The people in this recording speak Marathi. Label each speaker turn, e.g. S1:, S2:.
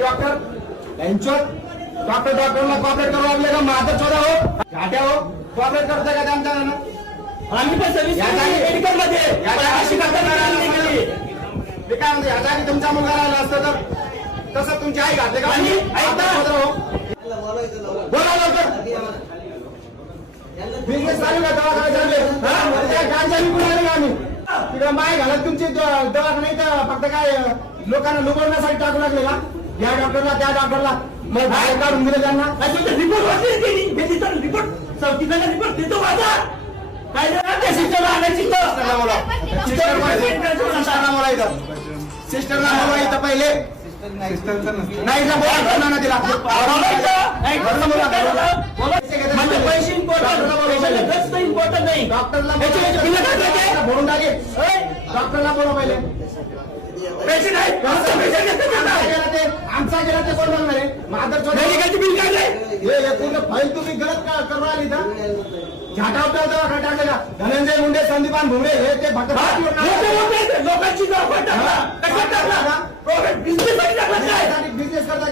S1: डॉक्टर डॉक्टर डॉक्टरला कॉपरेट करू लागले का? माझं छोटा हो घाट्या हो कॉपरेट करताय का त्यांच्या
S2: आम्ही पण सर्विस मेडिकलमध्ये
S1: मी काय म्हणतो ह्या जागी तुमचा मुलगा राहिला असतं तर तसं तुमची आई घातले का
S2: आणि ऐक
S1: हो बोला लवकर बिझनेस चालू का दवाखाना चालले हा त्या गांजा विकून आले का आम्ही तिकडे माय घालत तुमची दवाखाना इथं फक्त काय लोकांना लुबवण्यासाठी टाकू लागले का या डॉक्टरला त्या डॉक्टरला. मग बाहेर काढून दिले त्यांना.
S2: रिपोर्ट वाचले रिपोर्ट चौथीचा रिपोर्ट देतो वाचा. काय झालं? त्या सिस्टरला आणायची
S1: बोला. इथं. सिस्टरला बोला इथं पहिले. नाही. ना बोला. बोला. ना तिला
S2: नाही.
S1: डॉक्टरला? भरून टाके. डॉक्टरला बोला पहिले.
S2: पैसे नाही
S1: आमचा? गेला ते. कोण माझं
S2: बिल
S1: हे पूर्ण फाईल तुम्ही गलत धनंजय मुंडे संदीपान भुमरे हे ते
S2: लोकांची दवाखाना टाकला
S1: बिझनेस करता